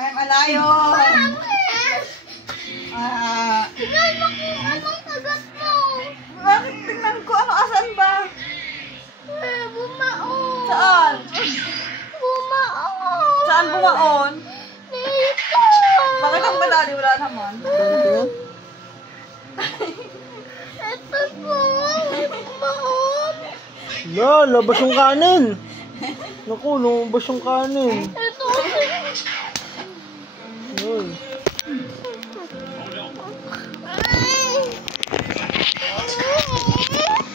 Ay, malayo. Tingnan mo kung anong kagat mo. Bakit tingnan ko? Ano, asan ba? Bumaon. Saan? Bumaon. Saan bumaon? Dito. Bakit ang madali? Wala naman. Ito po. Bumaon. Labas yung kanin. Naku, lumabas yung kanin. Ito. Ay.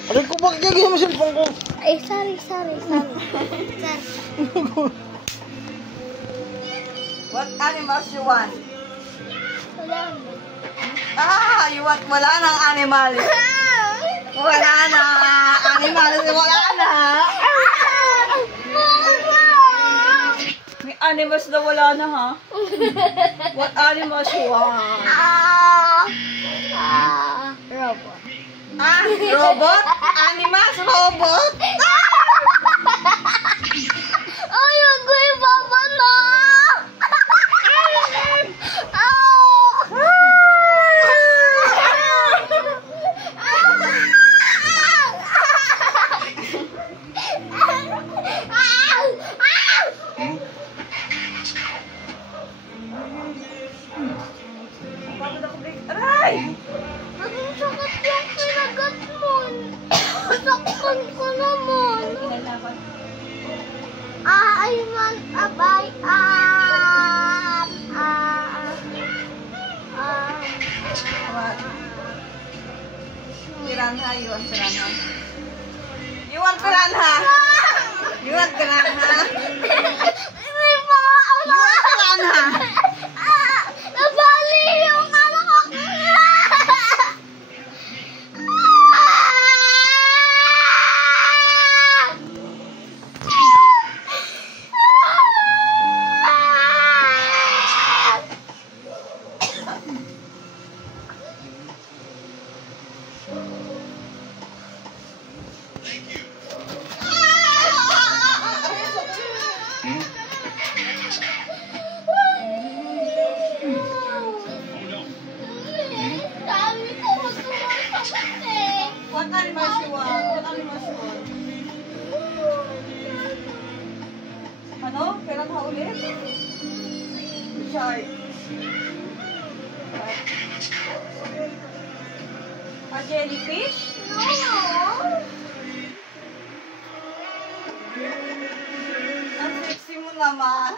Aray ko, bakit gagawin mo cellphone ko? Ay, sorry. What animals you want? Wala. You want wala nang animal. Wala na. Animal, wala na. May animals na wala na, ha? What animals you want? Robot. Robot? Animals? Robot? Ay, wag ko ibaba na! Aray! Naging sakit yung pinagat mo. Saktan ko naman. I want a bite. What? Piranha, you want piranha? You want piranha? You want piranha? May mga You want piranha? nabali yung ano ko. Sabi ko, magsumasakit eh. What animals you want? What animals you want? Ano? Piranha ulit? Shark. A jellyfish? No. Ang sexy mo naman.